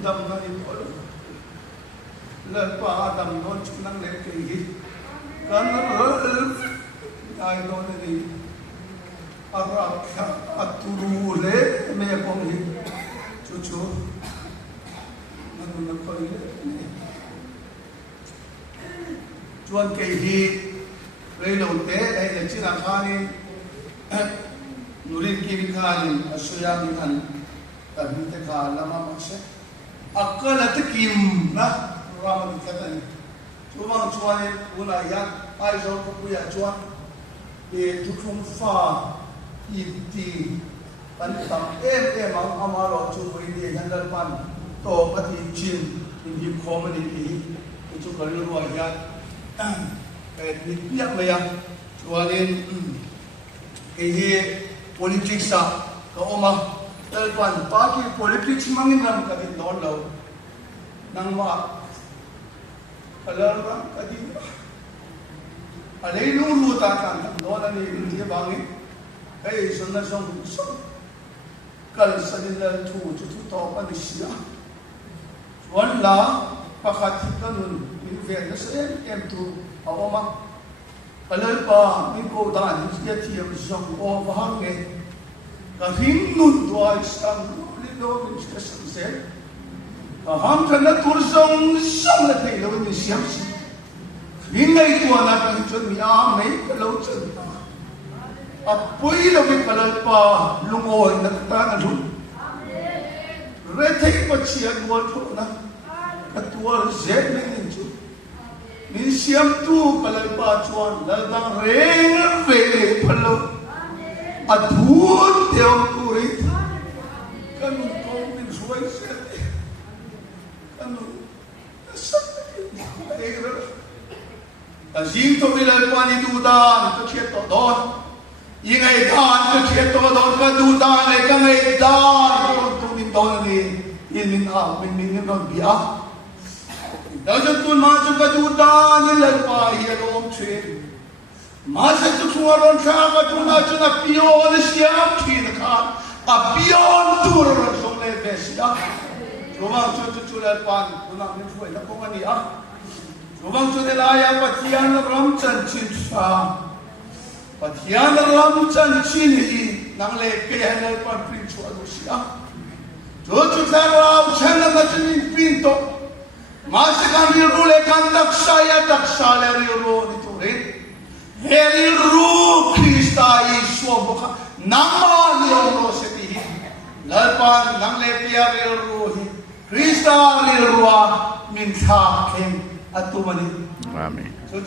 dam na ito lalpa dam non chunang le kay kan ay don ni arak aturule me kong hi chuchu nanu na koi chuan kay hi rei lo te ai le china khani nurin ki khani asuya ni kan tabi te kha lama makse akalat kim na raman katan chuang chuan una ya ai zo ko puya chuan e tukhum fa iti pan tam em amaro chu ko ni handal pan to pati chin in hi comedy ki chu ko ru ya e ni pia me ya chuan e hi politics sa ka oma Telpan pagi politics manginam kadi nolaw nang mga alarang kadi alay luluta kan nola ni hindi bangi kay sunna song kal sa nila tu to pa ni siya wala pakatikan nun invent sa M2 ako ma alay pa ni ko dan siya tiyam song o bahangi kahim nun doa isang lilo min kasang sel kaham kana tursong sang na tayo ni siyam si hinay tuwa na kahitun ni amay kalaw chan apoy na may kalalpa lungoy na katanan hun retay pa siya duwal ko na katuwar zed na ninjo min siyam tu kalalpa chuan lalbang ring vele palaw adhut deom kurit kanun kong suway sete kanun nasakit azim to bilal pani dudan to cheto don ingay dan to cheto don ka dudan ay kamay dan to min don ni in min don biya dajan tun ma ka dudan ilal pa hialom che masa tu suaron sama tu na chuna pion siam thin kha a pion tur song le besia rumang chu le pan kuna ni foi na ko ani a rumang chu de la ya pathian ram chan chin sa pathian ram chan chin hi nang le ke han le pan prin chu alu sia chu sa ra chan na chin pinto masa kan ri ru le kan taksa le ri ru ni tu re Heri ru Krista Yeshua boka nama liyo seti lalpan nang lepia ru Krista liyo min sa kem atumani. Amen. So